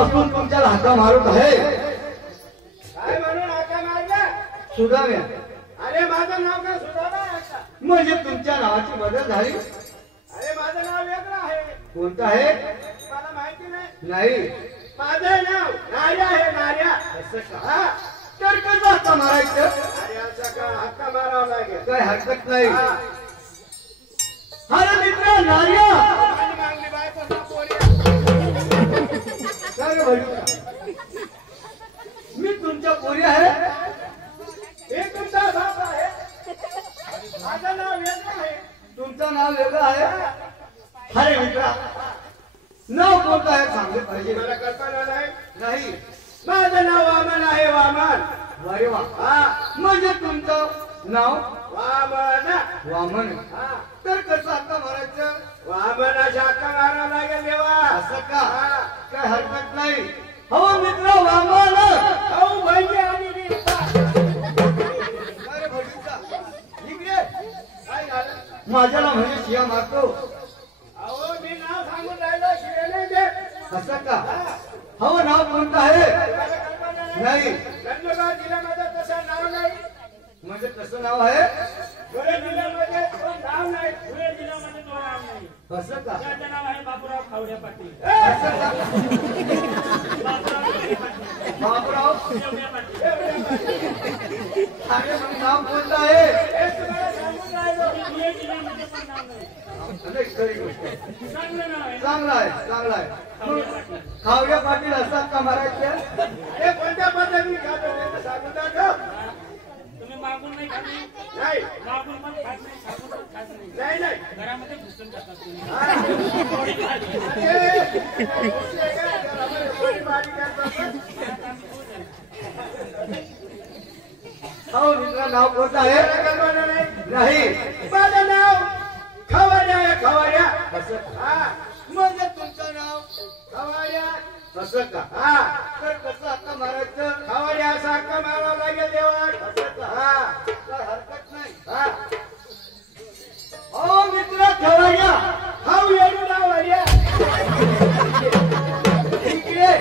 दिवसापासून तुमच्याला हाका मारत आहे. काय म्हणून हाका मारला? सुदाम्या. अरे माझं नाव काय सुदामा आहे का? म्हणजे तुमच्या नावाची बदल झाली. अरे माझं नाव वेगळं आहे. कोणतं आहे? मला माहिती नाही. नाही. माझं नाव नार्या आहे. नार्या. असं का? हा. तर कसं हाका मारायचं? अरे असं का हक्का मारावं लागेल? काय हरकत नाही. हा. अरे मित्र नार्या. आणि मागली बायको पोरी. काय रे भाऊ? मी तुमच्या पोरी आहे. हे तुमचा बाप आहे. माझं नाव वेगळं आहे. तुमचं नाव वेगळं आहे. अरे मित्रा नाव कोणतं आहे सांगले पाहिजे. मला कल्पना नाही. नाही. माझं नाव वामन आहे. वामन. अरे वा. हा. म्हणजे तुमचं नाव वामन. वामन. हा. तर कसं हाका मारायचं? वामनाच्या हक्का मारावं लागेल देवा. असं का? हा. काय हरकत नाही. हो मित्र वामन. भाऊ बहिणी आणि रीता. अरे भटूचा इकडे काय झालं? माझ्याला म्हणजे शिया मारतो. अहो मी नाव सांगून राहिलो. शिव्या नाही देत. असं का? हा. हो नाव कोणतं आहे? मला कल्पना नाही. नाही. नंदुरबार जिल्ह्यामध्ये तसं नाव नाही. म्हणजे कसं नाव आहे? धुळे जिल्ह्यामध्ये तो नाव नाही. धुळे जिल्ह्यामध्ये तो नाव नाही. असं का? त्याचं नाव आहे बापूराव खावड्या पाटील. असं का? बापूराव खावडे पाटील. बापराव. खावड्या पाटील. अरे मग नाव कोणतं आहे? हे तुम्हाला सांगून राहिलो. धुळे जिल्ह्यामध्ये पण नाव नाही. अनेक खरी गोष्ट आहे. चांगलं नाव आहे. चांगला आहे. चांगला आहे. खावड्या पाटील असतात का मारायच्या? हे कोणत्या पद्धतीने खातो ते सांगून दाखव. तुम्ही मागून नाही खात नाही, नाही. मागून पण खात नाही, खाऊन पण खात नाही. नाही नाही. घरामध्ये घुसून खातात तुम्ही. हा. हो मित्र नाव कोणतं आहे? नाही. माझं नाव खवाड्या आहे. खवाड्या. असं का? हा. म्हणजे तुमचं नाव खवाड्या. असं का? हा. तर कसं हाका मारायचं? खवाड्या असा हक्का मारावा लागेल देवा. असं का? हा. काय हरकत नाही. हा. हो मित्र खवड्या हा येऊ नाव हरिया. इकडे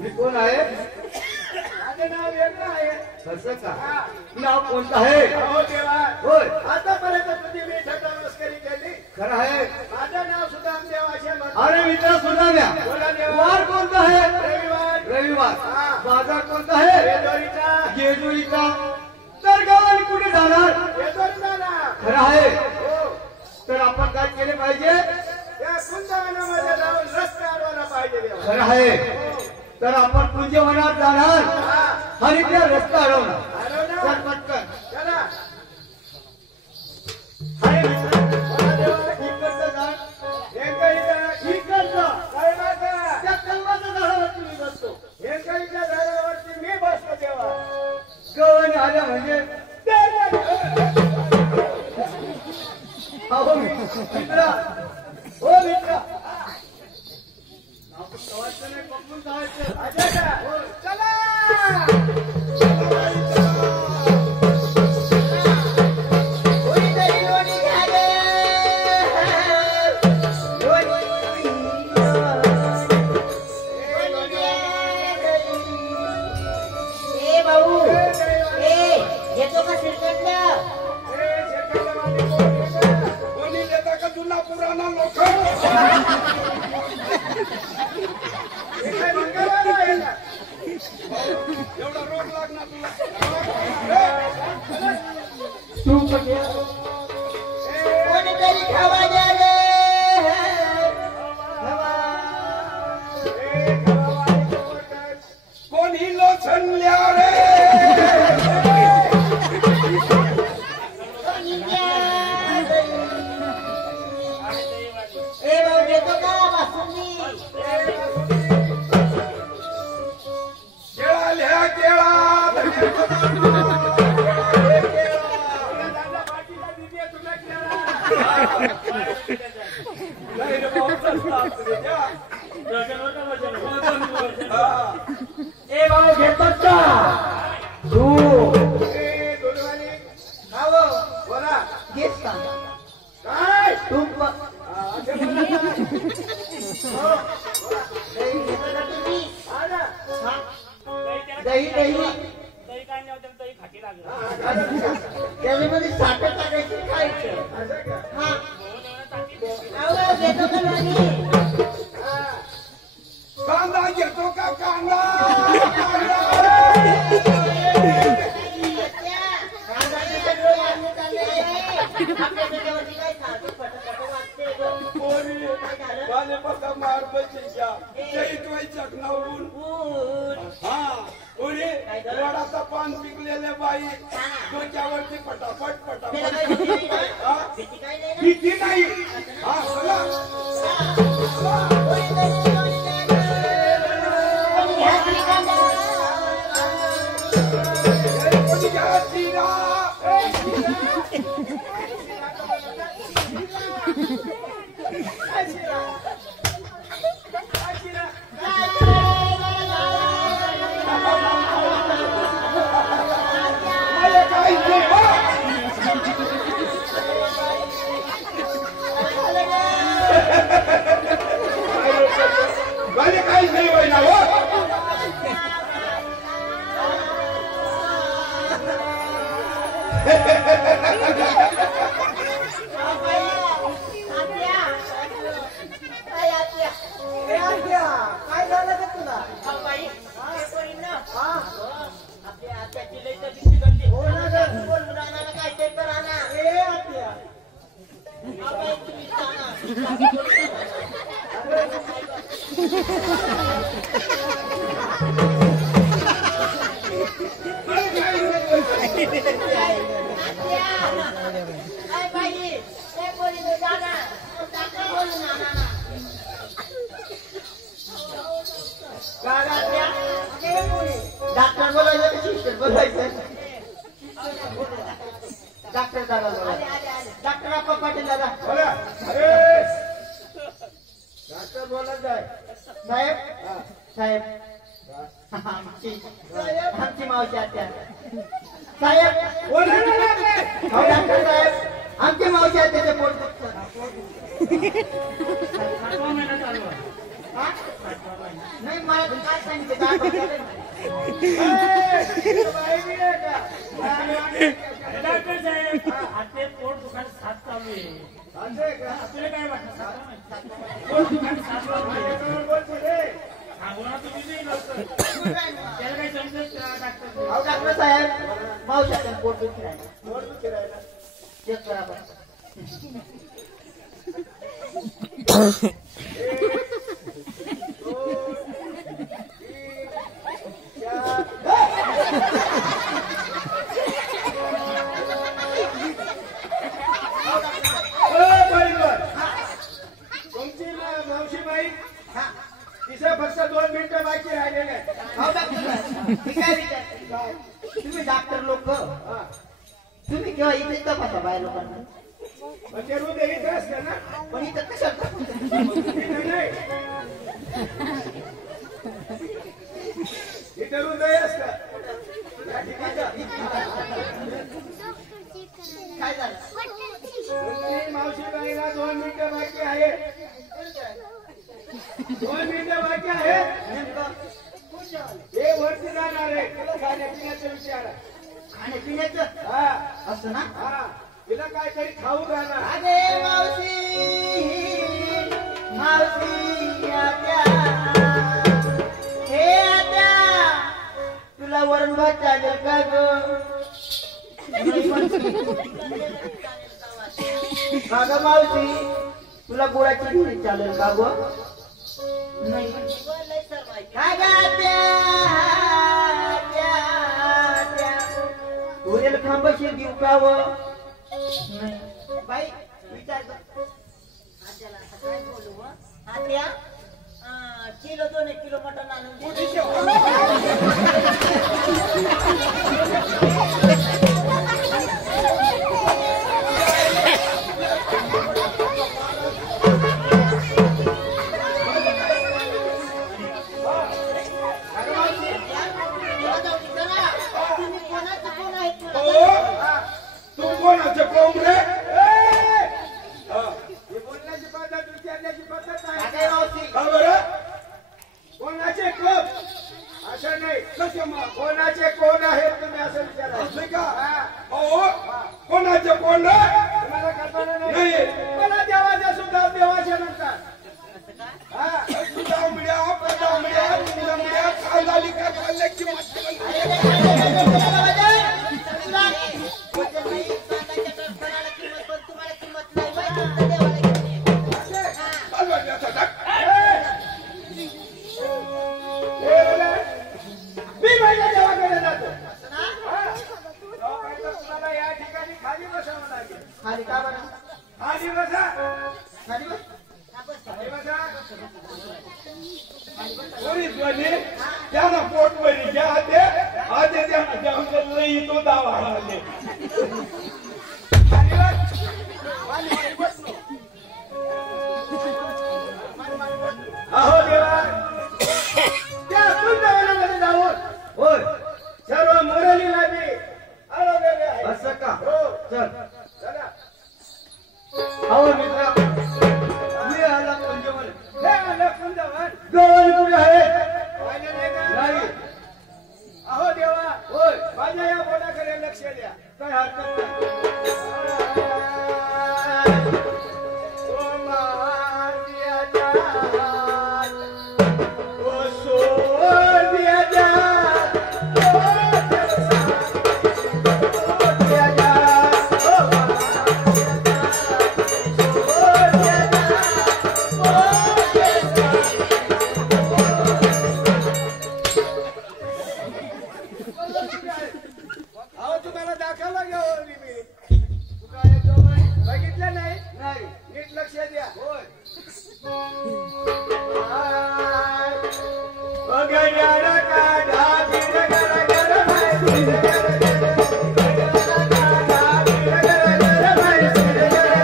मी कोण आहे? माझं नाव वेगळं आहे. असं का? हा. नाव कोणतं आहे? हो देवा. होय. आतापर्यंत तुझी मी थट्टा मस्करी केली. खरं आहे. माझं नाव सुद्धा देवाचे म्हणतो. अरे मित्र सुनाम्या बोला देवा. वार कोणता आहे? रविवार. रविवार. हा. बाजार कोणता आहे? बेदोरीचा. जेजुरीचा. तर गावाला कुठे जाणार? बेदोरीचा ना. खरं आहे. हो. तर आपण काय केले पाहिजे? त्या कुंदवनामध्ये जाऊन रस्ते अडवायला पाहिजे देवा. खरं आहे. हो. तर आपण पुंजवनात जाणार हा. आणि त्या रस्ता अडवणार. हरवणार. चल पटकन. चला. अरे मित्र बोला देवा. इकडचं झाड, हेंकाळीच्या इकडचं. कळमाचा. त्या कलमाच्या झाडावरती मी बसतो. हेंकाळीच्या झाडावरती मी बसतो देवा. गवळणी आल्या म्हणजे हो मित्र. हो मित्र. आपण कवायचं नाही, पकडून जायचं. अच्छा का? हो. चला. कोणी देता का तुला पुराणा लोक? हे काय मंगळवार आहे का? एवढा रोग लागणार तुला. तू पण ये. कोणीतरी खावा द्या रे. कोणी लोचनल्या रे. केळाल्या केळा. ए भाऊ घेतात का तू? बोला. घेत का? काय? तू हो त्याच्यामध्ये साखर टाकायची खायचं. असं का? हा. अहो, घेतो का नाही? कांदा घेतो का कांदा वाले बघा मार बसेच्या चकनावून हा उरी वडाचा पान पिकलेले बाई डोक्यावरती पटापट पटापट हा? भीती नाही हा चला काहीच नाही होईना हो काय झालं का तुला? आपल्या आत्याची लई तब्येत बिघडली. हो ना गं. बोलून राहणार काय ते तर राहणार. ए आत्या. बाई तुम्ही काय बाई ते बोलून जाणार. बोलून राहणार. डॉक्टर बोलायचं का सिस्टर बोलायचं? डॉक्टर दादा बोलायचं. डॉक्टर आप्पा पाटील दादा. बोला अरे डॉक्टर बोलत आहे साहेब साहेब आमची मावशी आत्या साहेब. हो डॉक्टर साहेब आमची मावशी आत्याचे पोट दुखतं. 7वा महिना चालू आहे. हा? नाही मला तर काय सांगितलं डॉक्टर साहेब ते पोट दुखायला 7 चालू आहे. आपल्याला काय वाटतं? पोट दुखायला 7 चालू आहे. सांगू ना तुम्ही नाही लवकर. त्याला काही समजत का डॉक्टर? डॉक्टर साहेब मावशी आत्या पोट दुखी राहिला. चेक करा बरं. तुमची मावशीबाई तिथे फक्त 2 मिनिटं बाकी राहिलेले आहेत. मी काय विचारते? तुम्ही डॉक्टर लोक तुम्ही केव्हा इथे तपासा बाय लोकांना. मग ते हृदय इथं असतं ना पण इथं कशाला इथं नाही इथं हृदय असतं या ठिकाणी काय झालं? तुमची मावशीबाईला 2 मिनिटं बाकी आहे. 2 मिनिटं बाकी आहे. हे वरती जाणार आहे. तिला खाण्यापिण्याचा विचार आहे. खाण्यापिण्याचं हा असं ना. हा तिला काहीतरी खाऊ राहणार. अरे मावशी मावशी आत्या हे आत्या तुला वरण भात चालेल का ग? अगं मावशी तुला गुळाची घडी चालेल का ग? नाही. काय ग आत्या? उरेल खांबशीर देऊ का व? नाही. बाई विचार कर. आत्याला आता काय बोलू व? आत्या किलो 2 किलो मटण आणून दे. तू कोणाचे कोंबडे बोलण्याची पद्धत विचारण्याची पद्धत नाही. का बरं? कोणाचे कोण असं नाही. कसं मग कोणाचे कोण आहेत तुम्ही असं विचारा. कोण रे? तुम्हाला कल्पना नाही नाही. मला देवाच्या सुद्धा देवाचे म्हणतात हा दामड्या खाल्लाली का खाल्ल्याची मी माझ्या देवाकडे जातो तुम्हाला या ठिकाणी खाली बसावं लागेल खाली का बरं? खाली बसा खाली बस. खाली बसा पोलीस वाले त्यांना पोट भरी घ्या ते आते त्यांना जंगल नाही तो दावा आले खाली बस अहो देवा त्या वृंदावनामध्ये जाऊन होय सर्व मुरलीला मी आळवलेले आहे असं का हो चल चला अहो मित्रा मी आला पंचमल हे आलं वृंदावन गवळी कुठे आहे पाहिलं नाही का नाही अहो देवा होय माझ्या या बोटाकडे लक्ष द्या काय हरकत नाही ओ मारिया जान, ओ सोनिया जान, ओ सोनिया जान, ओ मारिया जान, अहो तुम्हाला दाखवला घेऊन मी तू काय येतो बाई? बघितलं नाही नाही नीट लक्ष द्या होय बघण्याला काढा बिरगळ गर बाई, बिरगळ गर, बघण्याला काढा बिरगळ गर बाई, बिरगळ गर.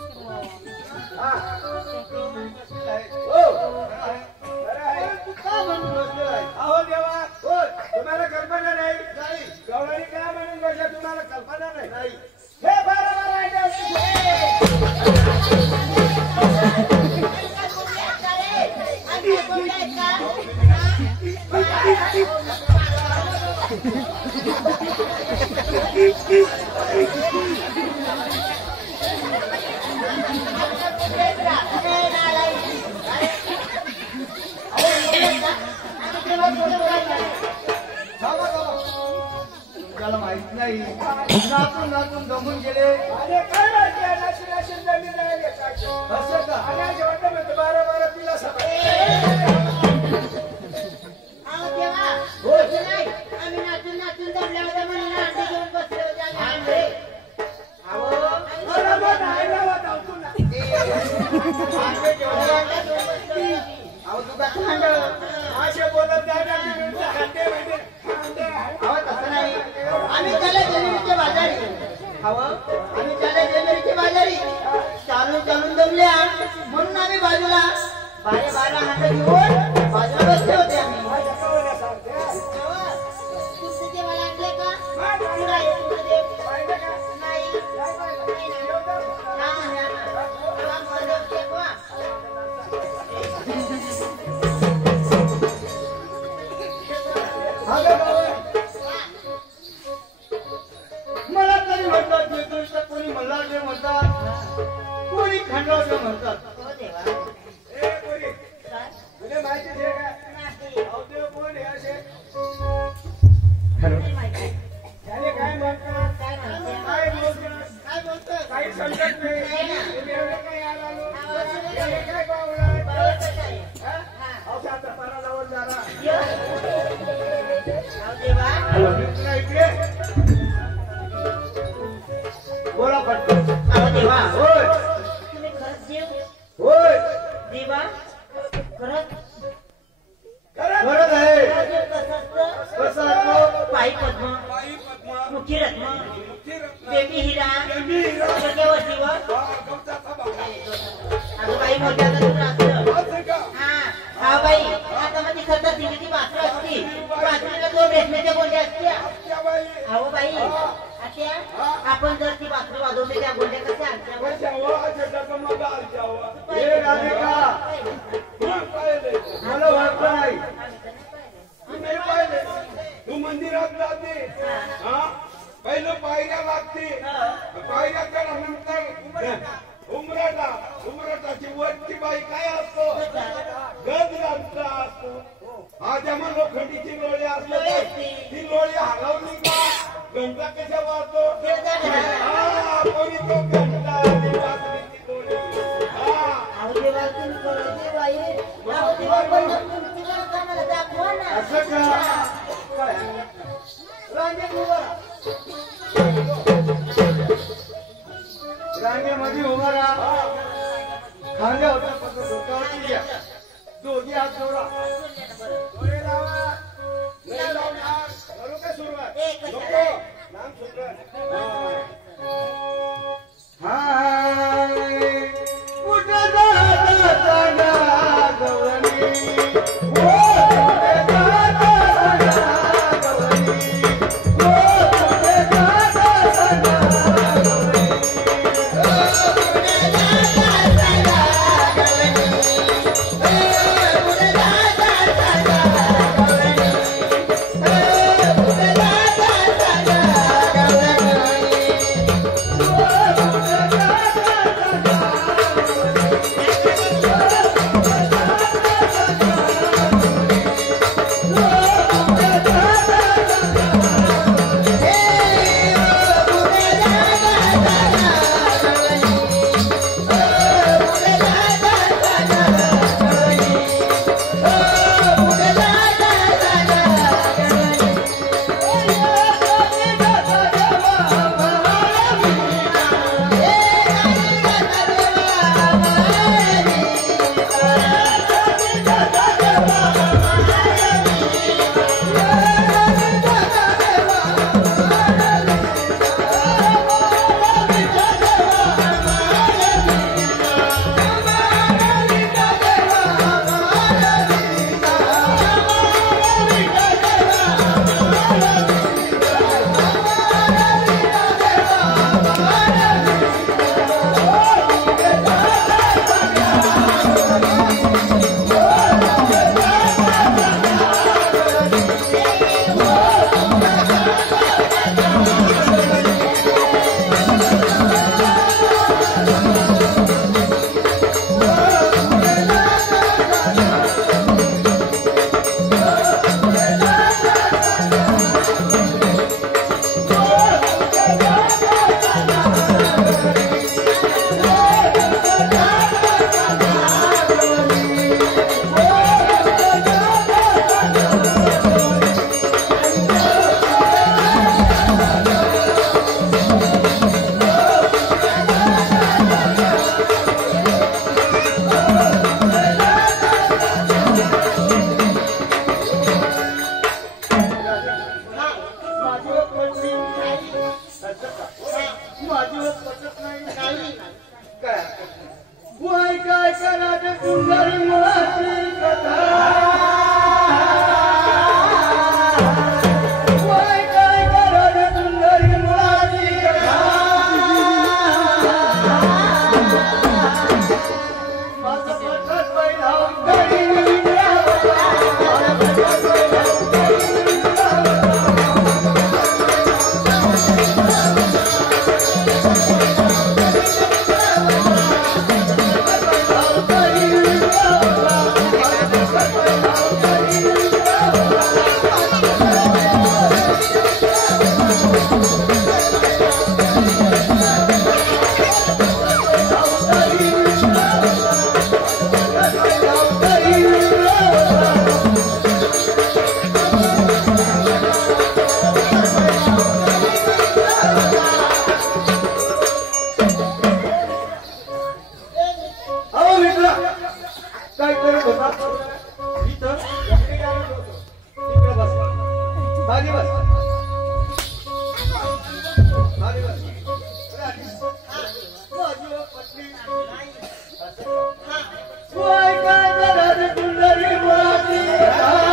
हा. हो. बरं आहे. अहो देवा तुम्हाला कल्पना नाही गवळणी काय म्हणून बसल्या तुम्हाला कल्पना नाही हे बरोबर आहे तुमच्याला माहित नाही नाचून नाचून जमून गेले अरे काय माहिती आहे नाशी जमीन नाही घेतात असं का आणि असे वाटतं म्हणतो 12 तिला सगळं आम्ही नाचून नाचून जमल्या होत्या म्हणून अंडे घेऊन बसले होते आम्ही अंडे. बरोबर आहे गावात आवतो ना अंडे घेऊन बसले. अहो तू का खांडव? असे बोलत नाही ना मी म्हणतो हांडे म्हणजे अहो तसं नाही आम्ही त्याला जेमिरीचे बाजारी आम्ही त्याला जेमिरीचे बाजारी चालून चालून जमल्या म्हणून आम्ही बाजूला 12 हांडे घेऊन बाजूला बसले होते आम्ही. तुमचं जेवण आणले का? पुढं आहे, पुढं दे. नाही. हा, मधेच टेकवा. मला तरी म्हणतात जे कोणी मल्हारदेव म्हणतात कोणी खंडरावदेव म्हणतात हो देवा. ए पोरी काय? तुला माहिती आहे का नाही. अवदेव कोण हे असे नाही माहिती. त्याने काय म्हणतात काय म्हणते? काय बोलतात काय बोलतोय? काही समजत नाही नाही ना. तुम्ही एवढे काय आलो आवाज हे काय पावलं बरोबर काय? हा? हा. अहो आता पारा लावून झाला हो देवा. तुला इकडे बोला पटकन अहो देवा. होय तुम्ही खरंच देव? होय देवा? खरंच? खरंच आहे देव कसं असतं? कसं असतो पायी पद्म, बाई पद्मा मुखी रत्न, मुठी रत्न बेबी हिरा, बेबी हिरा. सगळ्यावरती व गवताचा भाऊ अगं बाई मोठ्या आता तुला असतं. असं का हा बाई आता मध्ये सतत दिलेली भाकरी असते भाकरीला 2 रेशमेच्या गोंड्या असत्या त्या बाई अहो बाई आत्या आपण जर ती भाकरी वाजवली त्या गोंड्या कशा आणत्या हे राधिका मला ओळखलं नाही. तू मंदिरात जाते हा पहिलं पायऱ्या लागते पायऱ्या नंतर उमराटाची वरची बाई काय असतो गज लागता असतो हा जेव्हा लोखंडीची लोळी असते ती लोळी हलवली का घंटा कशा वाजतो कोणी तो घंटा आणि वाजली ती लोळी असं का काय रांगेत उभा राहा. रांगेमध्ये उभा राहा. खांद्या होता पकडून डोक्यावरती घ्या. दोघी हात जोडा. डोळे लावा. नाही लावणार. करू का सुरुवात? नको. नाम सुटलं. हाय कुठं जाता गवळणी हो कुठे जाता गवळणी हो कुठे जाता काय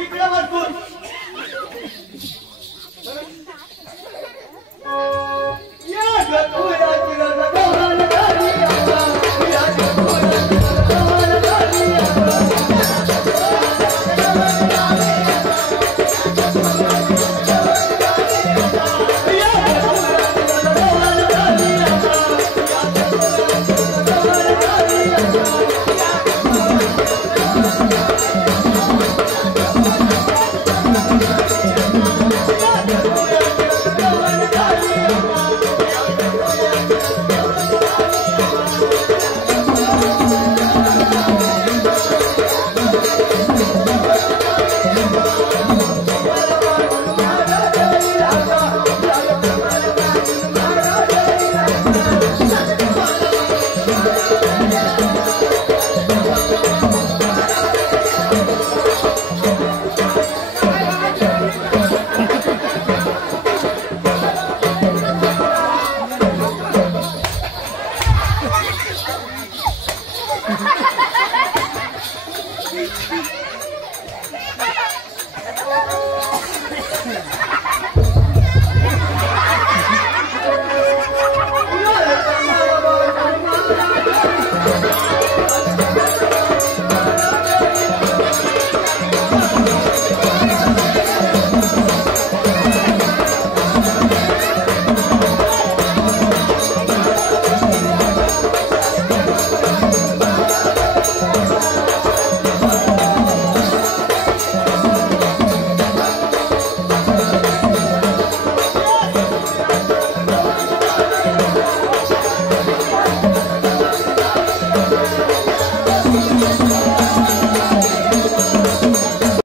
इकडे बसून या गपुराची गगन झाली आता, या गपुराची गगन झाली आता. Thank you.